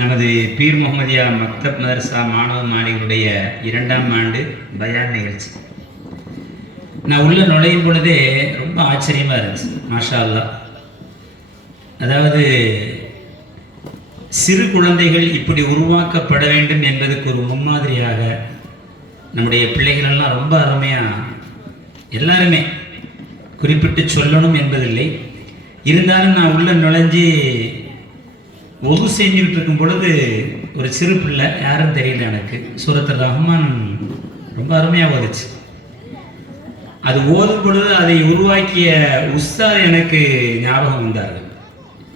நமது பீர் முகமதியா மக்தப் மதரசா மாணவ மாணவிகளுடைய 2ஆம் ஆண்டு பயான் நிகழ்ச்சி. நான் உள்ள நுழையும் பொழுதே ரொம்ப ஆச்சரியமாக இருந்துச்சு. மாஷா அல்லாஹ். அதாவது சிறு குழந்தைகள் இப்படி உருவாக்கப்பட வேண்டும் என்பதற்கு ஒரு முன்மாதிரியாக நம்முடைய பிள்ளைகளெல்லாம் ரொம்ப அருமையாக எல்லாருமே குறிப்பிட்டு சொல்லணும் என்பதில்லை. இருந்தாலும் நான் உள்ள நுழைஞ்சி ஒது செஞ்சுக்கிட்டு இருக்கும் பொழுது ஒரு சிறு பிள்ளை, யாரும் தெரியல எனக்கு, சூரத்துர் ரஹ்மான் ரொம்ப அருமையாக ஓதுச்சு. அது ஓதும் பொழுது அதை உருவாக்கிய உஸ்தாத் எனக்கு ஞாபகம் வந்தார்கள்.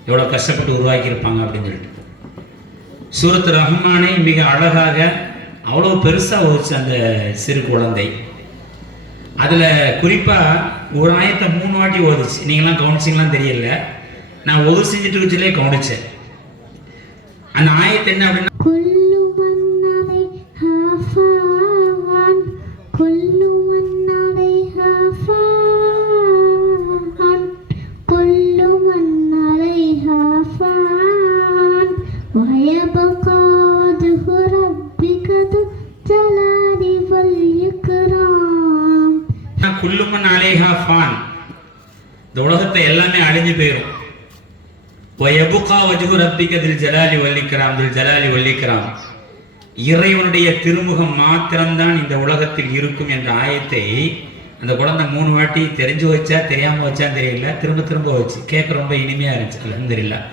எவ்வளோ கஷ்டப்பட்டு உருவாக்கியிருப்பாங்க அப்படின்னு சொல்லிட்டு. சூரத்துர் ரஹ்மானை மிக அழகாக அவ்வளோ பெருசாக ஓதுச்சு அந்த சிறு குழந்தை. அதில் குறிப்பாக ஒரு ஆயத்தை 3 வாட்டி ஓதுச்சு. நீங்களாம் கவனிச்சிங்களாம் தெரியல, நான் ஒது செஞ்சுட்டு வச்சுலே கவனிச்சேன். அந்த ஆயத்து என்ன அப்படின்னா, குல்லுமன் அலைஹா ஃபான், இந்த உலகத்தை எல்லாமே அழிஞ்சு போயிடும். வயபுகா வஜ்ஹு ரப்பிக தில் ஜலாலி வல்லிக்ராம், தில் ஜலாலி வல்லிக்ராம், இறைவனுடைய திருமுகம் மாத்திரம்தான் இந்த உலகத்தில் இருக்கும் என்ற ஆயத்தை அந்த குழந்தை 3 வாட்டி தெரிஞ்சு வச்சா தெரியாம வச்சா தெரியல, திரும்ப திரும்ப வச்சு கேட்க ரொம்ப இனிமையா இருந்துச்சு. அல்ஹம்துலில்லாஹ்.